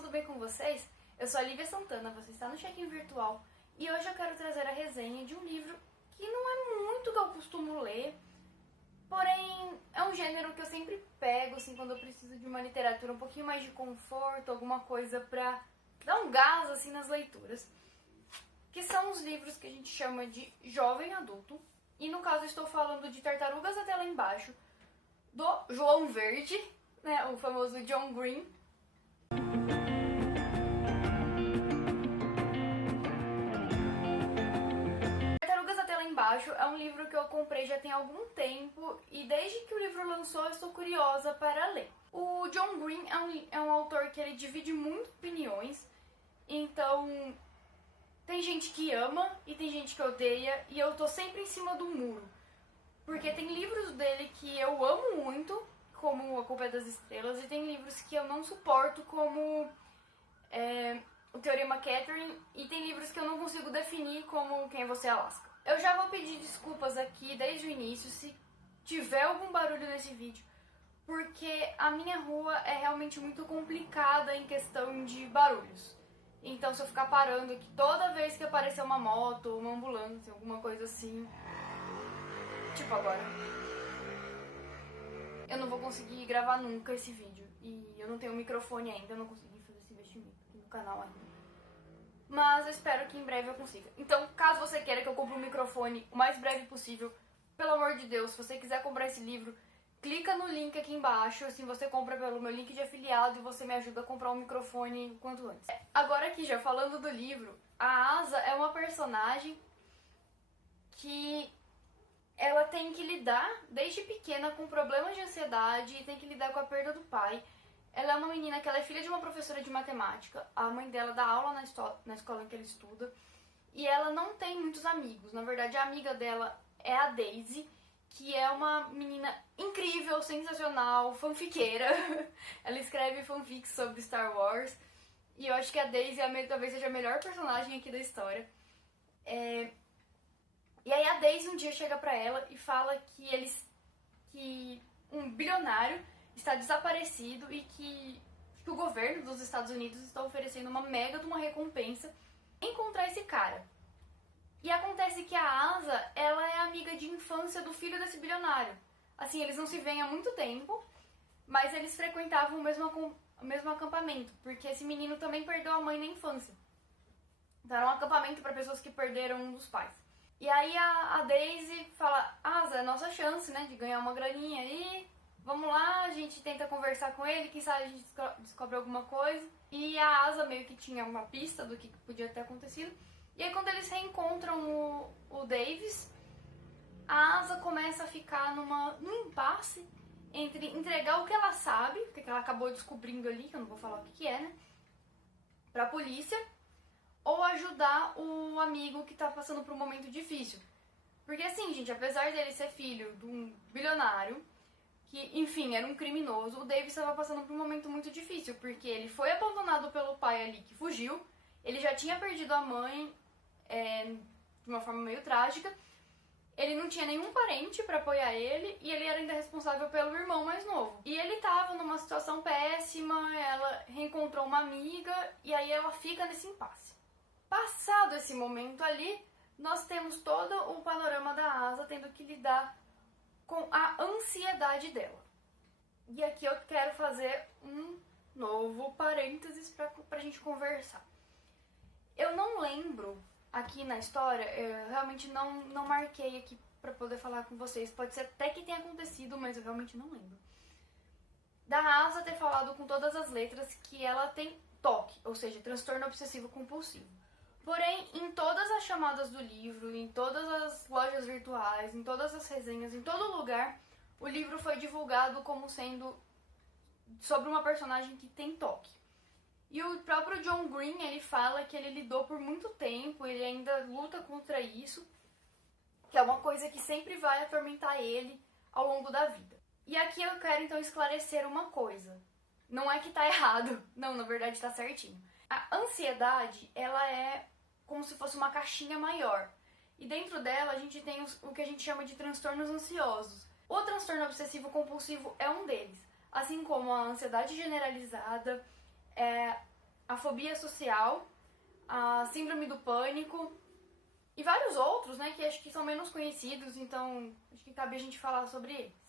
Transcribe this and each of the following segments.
tudo bem com vocês? Eu sou a Lívia Santana, você está no Check-in Virtual e hoje eu quero trazer a resenha de um livro que não é muito que eu costumo ler, porém é um gênero que eu sempre pego assim, quando eu preciso de uma literatura um pouquinho mais de conforto, alguma coisa pra dar um gás assim, nas leituras, que são os livros que a gente chama de jovem adulto, e no caso estou falando de Tartarugas até lá embaixo, do João Verde, né, o famoso John Green. Tartarugas até lá embaixo é um livro que eu comprei já tem algum tempo e desde que o livro lançou eu estou curiosa para ler. O John Green é um autor que ele divide muito opiniões, então tem gente que ama e tem gente que odeia e eu tô sempre em cima do muro. Porque tem livros dele que eu amo muito, como A Culpa é das Estrelas, e tem livros que eu não suporto, como o Teorema Catherine, e tem livros que eu não consigo definir, como Quem é Você, Alaska. Eu já vou pedir desculpas aqui desde o início se tiver algum barulho nesse vídeo, porque a minha rua é realmente muito complicada em questão de barulhos. Então se eu ficar parando aqui toda vez que aparecer uma moto, uma ambulância, alguma coisa assim, tipo agora, eu não vou conseguir gravar nunca esse vídeo. E eu não tenho microfone ainda, eu não consegui fazer esse investimento aqui no canal ainda. Mas eu espero que em breve eu consiga. Então, caso você queira que eu compre um microfone o mais breve possível, pelo amor de Deus, se você quiser comprar esse livro, clica no link aqui embaixo, assim você compra pelo meu link de afiliado e você me ajuda a comprar um microfone o quanto antes. Agora aqui, já falando do livro, a Asa é uma personagem que ela tem que lidar desde pequena com problemas de ansiedade e tem que lidar com a perda do pai. Ela é uma menina que ela é filha de uma professora de matemática, a mãe dela dá aula na escola em que ela estuda, e ela não tem muitos amigos. Na verdade, a amiga dela é a Daisy, que é uma menina incrível, sensacional, fanfiqueira. Ela escreve fanfics sobre Star Wars, e eu acho que a Daisy talvez seja a melhor personagem aqui da história. E aí a Daisy um dia chega pra ela e fala que um bilionário está desaparecido e que o governo dos Estados Unidos está oferecendo uma mega de uma recompensa em encontrar esse cara. E acontece que a Asa, ela é amiga de infância do filho desse bilionário. Assim, eles não se veem há muito tempo, mas eles frequentavam o mesmo acampamento, porque esse menino também perdeu a mãe na infância. Então era um acampamento para pessoas que perderam um dos pais. E aí a Daisy fala, Asa, é a nossa chance, né, de ganhar uma graninha aí. Vamos lá, a gente tenta conversar com ele, quem sabe a gente descobre alguma coisa. E a Asa meio que tinha uma pista do que podia ter acontecido. E aí quando eles reencontram o Davis, a Asa começa a ficar num impasse entre entregar o que ela sabe, o que ela acabou descobrindo ali, que eu não vou falar o que é, né, pra polícia, ou ajudar o amigo que tá passando por um momento difícil. Porque assim, gente, apesar dele ser filho de um bilionário, que, enfim, era um criminoso, o Davis estava passando por um momento muito difícil, porque ele foi abandonado pelo pai ali, que fugiu, ele já tinha perdido a mãe de uma forma meio trágica, ele não tinha nenhum parente pra apoiar ele, e ele era ainda responsável pelo irmão mais novo. E ele tava numa situação péssima, ela reencontrou uma amiga, e aí ela fica nesse impasse. Passado esse momento ali, nós temos todo o panorama da Asa tendo que lidar com a ansiedade dela. E aqui eu quero fazer um novo parênteses pra gente conversar. Eu não lembro aqui na história, eu realmente não marquei aqui pra poder falar com vocês. Pode ser até que tenha acontecido, mas eu realmente não lembro. Da Asa ter falado com todas as letras que ela tem TOC, ou seja, transtorno obsessivo compulsivo. Porém, em todas as chamadas do livro, em todas as lojas virtuais, em todas as resenhas, em todo lugar, o livro foi divulgado como sendo sobre uma personagem que tem TOC. E o próprio John Green, ele fala que ele lidou por muito tempo, ele ainda luta contra isso, que é uma coisa que sempre vai atormentar ele ao longo da vida. E aqui eu quero então esclarecer uma coisa. Não é que tá errado, não, na verdade tá certinho. A ansiedade, ela é como se fosse uma caixinha maior. E dentro dela a gente tem o que a gente chama de transtornos ansiosos. O transtorno obsessivo compulsivo é um deles. Assim como a ansiedade generalizada, a fobia social, a síndrome do pânico e vários outros, né, que acho que são menos conhecidos, então acho que cabe a gente falar sobre eles.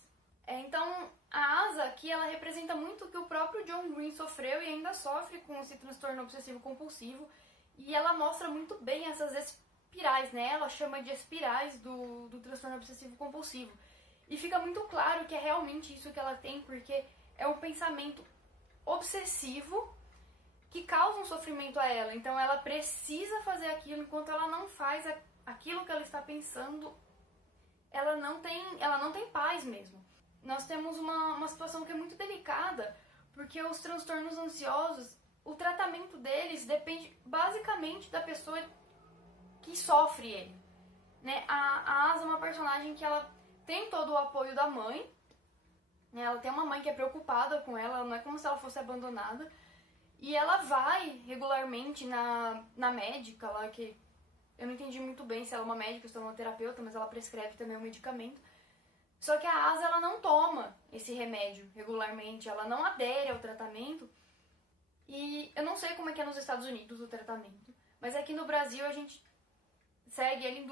Então, a Asa aqui, ela representa muito o que o próprio John Green sofreu e ainda sofre com esse transtorno obsessivo-compulsivo, e ela mostra muito bem essas espirais, né, ela chama de espirais do transtorno obsessivo-compulsivo. E fica muito claro que é realmente isso que ela tem, porque é um pensamento obsessivo que causa um sofrimento a ela. Então ela precisa fazer aquilo, enquanto ela não faz aquilo que ela está pensando, ela não tem paz mesmo. Nós temos uma situação que é muito delicada, porque os transtornos ansiosos, o tratamento deles depende basicamente da pessoa que sofre ele. Né? A Asa é uma personagem que ela tem todo o apoio da mãe, né? Ela tem uma mãe que é preocupada com ela, não é como se ela fosse abandonada. E ela vai regularmente na médica lá, que eu não entendi muito bem se ela é uma médica ou se ela é uma terapeuta, mas ela prescreve também um medicamento. Só que a Asa, ela não toma esse remédio regularmente, ela não adere ao tratamento. E eu não sei como é que é nos Estados Unidos o tratamento, mas aqui no Brasil a gente segue ele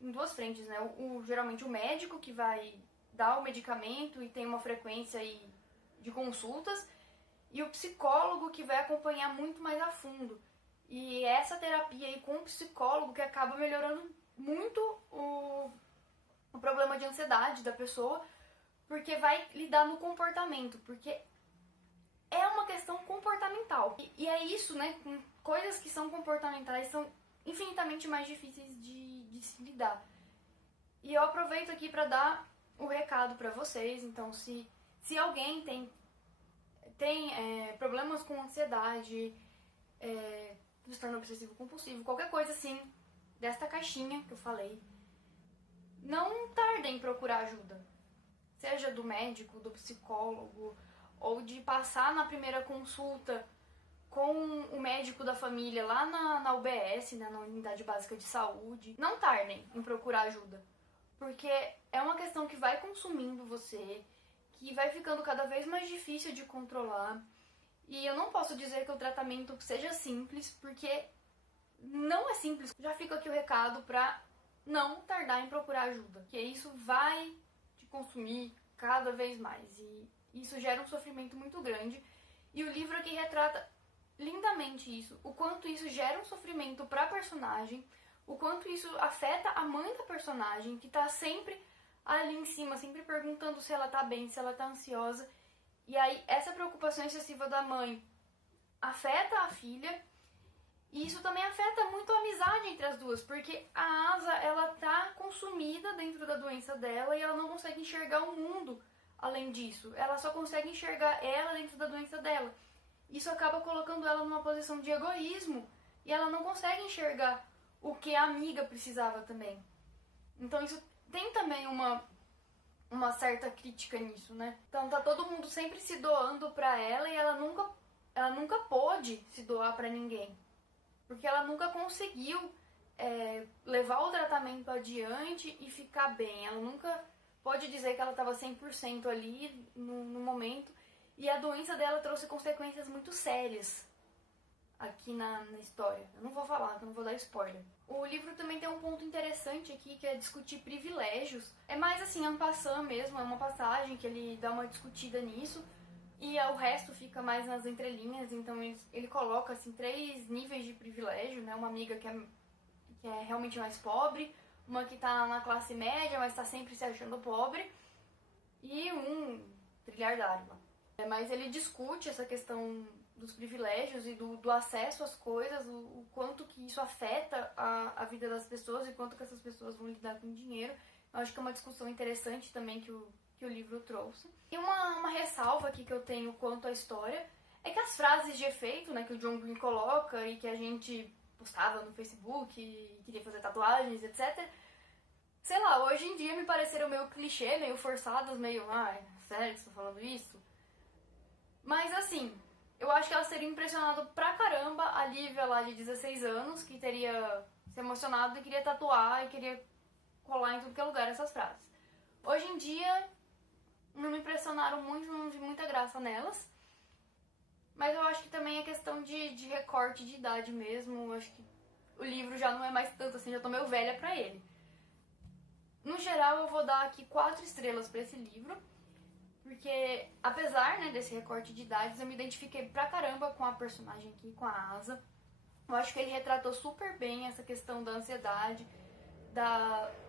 em duas frentes, né? Geralmente o médico que vai dar o medicamento e tem uma frequência aí de consultas, e o psicólogo que vai acompanhar muito mais a fundo. E essa terapia aí com o psicólogo que acaba melhorando muito o problema de ansiedade da pessoa, porque vai lidar no comportamento, porque é uma questão comportamental. E é isso, né? Coisas que são comportamentais são infinitamente mais difíceis de se lidar. E eu aproveito aqui para dar o recado para vocês. Então, se alguém tem problemas com ansiedade, transtorno obsessivo compulsivo, qualquer coisa assim, desta caixinha que eu falei, não tardem em procurar ajuda. Seja do médico, do psicólogo, ou de passar na primeira consulta com o médico da família lá na UBS, né, na Unidade Básica de Saúde. Não tardem em procurar ajuda, porque é uma questão que vai consumindo você, que vai ficando cada vez mais difícil de controlar. E eu não posso dizer que o tratamento seja simples, porque não é simples. Já fica aqui o recado pra não tardar em procurar ajuda, porque isso vai te consumir cada vez mais, e isso gera um sofrimento muito grande. E o livro aqui retrata lindamente isso, o quanto isso gera um sofrimento pra personagem, o quanto isso afeta a mãe da personagem, que tá sempre ali em cima, sempre perguntando se ela tá bem, se ela tá ansiosa. E aí essa preocupação excessiva da mãe afeta a filha, e isso também afeta muito a amizade entre as duas, porque a Asa, ela tá consumida dentro da doença dela e ela não consegue enxergar o mundo além disso. Ela só consegue enxergar ela dentro da doença dela. Isso acaba colocando ela numa posição de egoísmo e ela não consegue enxergar o que a amiga precisava também. Então isso tem também uma certa crítica nisso, né? Então tá todo mundo sempre se doando pra ela e ela nunca pôde se doar pra ninguém. Porque ela nunca conseguiu levar o tratamento adiante e ficar bem. Ela nunca pode dizer que ela estava 100% ali no momento. E a doença dela trouxe consequências muito sérias aqui na história. Eu não vou falar, eu não vou dar spoiler. O livro também tem um ponto interessante aqui, que é discutir privilégios. É mais assim, en passant mesmo, é uma passagem que ele dá uma discutida nisso. E o resto fica mais nas entrelinhas, então ele coloca assim 3 níveis de privilégio, né? Uma amiga que é realmente mais pobre, uma que tá na classe média, mas tá sempre se achando pobre, e um trilhardário lá. Mas ele discute essa questão dos privilégios e do acesso às coisas, o quanto que isso afeta a vida das pessoas e quanto que essas pessoas vão lidar com dinheiro. Eu acho que é uma discussão interessante também que o livro trouxe. E uma ressalva aqui que eu tenho quanto à história é que as frases de efeito, né, que o John Green coloca e que a gente postava no Facebook e queria fazer tatuagens, etc. Sei lá, hoje em dia me pareceram meio clichê, meio forçadas, meio, sério que você tá falando isso? Mas assim, eu acho que elas teriam impressionado pra caramba a Lívia lá de 16 anos, que teria se emocionado e queria tatuar e queria colar em tudo que é lugar essas frases. Hoje em dia, não me impressionaram muito, não vi muita graça nelas. Mas eu acho que também é questão de recorte de idade mesmo. Acho que o livro já não é mais tanto assim, já tô meio velha pra ele. No geral, eu vou dar aqui 4 estrelas pra esse livro, porque apesar, né, desse recorte de idades, eu me identifiquei pra caramba com a personagem aqui, com a Asa. Eu acho que ele retratou super bem essa questão da ansiedade,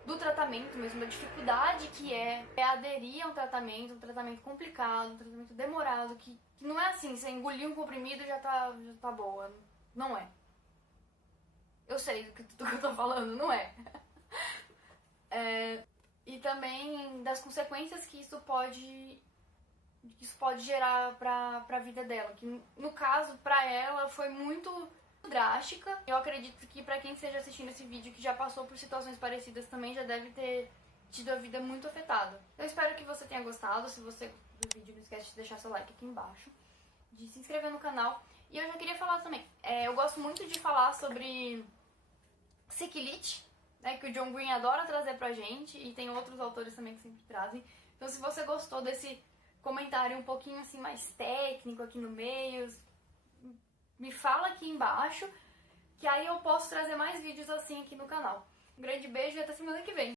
do tratamento mesmo, da dificuldade que é aderir a um tratamento complicado, um tratamento demorado, que não é assim, você engolir um comprimido e já tá boa. Não é. Eu sei do que eu tô falando, não é. E também das consequências que isso pode gerar pra vida dela. Que no caso, pra ela, foi muito drástica. Eu acredito que pra quem esteja assistindo esse vídeo que já passou por situações parecidas também já deve ter tido a vida muito afetada. Eu espero que você tenha gostado. Se você gostou do vídeo, não esquece de deixar seu like aqui embaixo, de se inscrever no canal. E eu já queria falar também, eu gosto muito de falar sobre Sick Lit, né, que o John Green adora trazer pra gente, e tem outros autores também que sempre trazem. Então se você gostou desse comentário um pouquinho assim mais técnico aqui no meio, me fala aqui embaixo, que aí eu posso trazer mais vídeos assim aqui no canal. Um grande beijo e até semana que vem!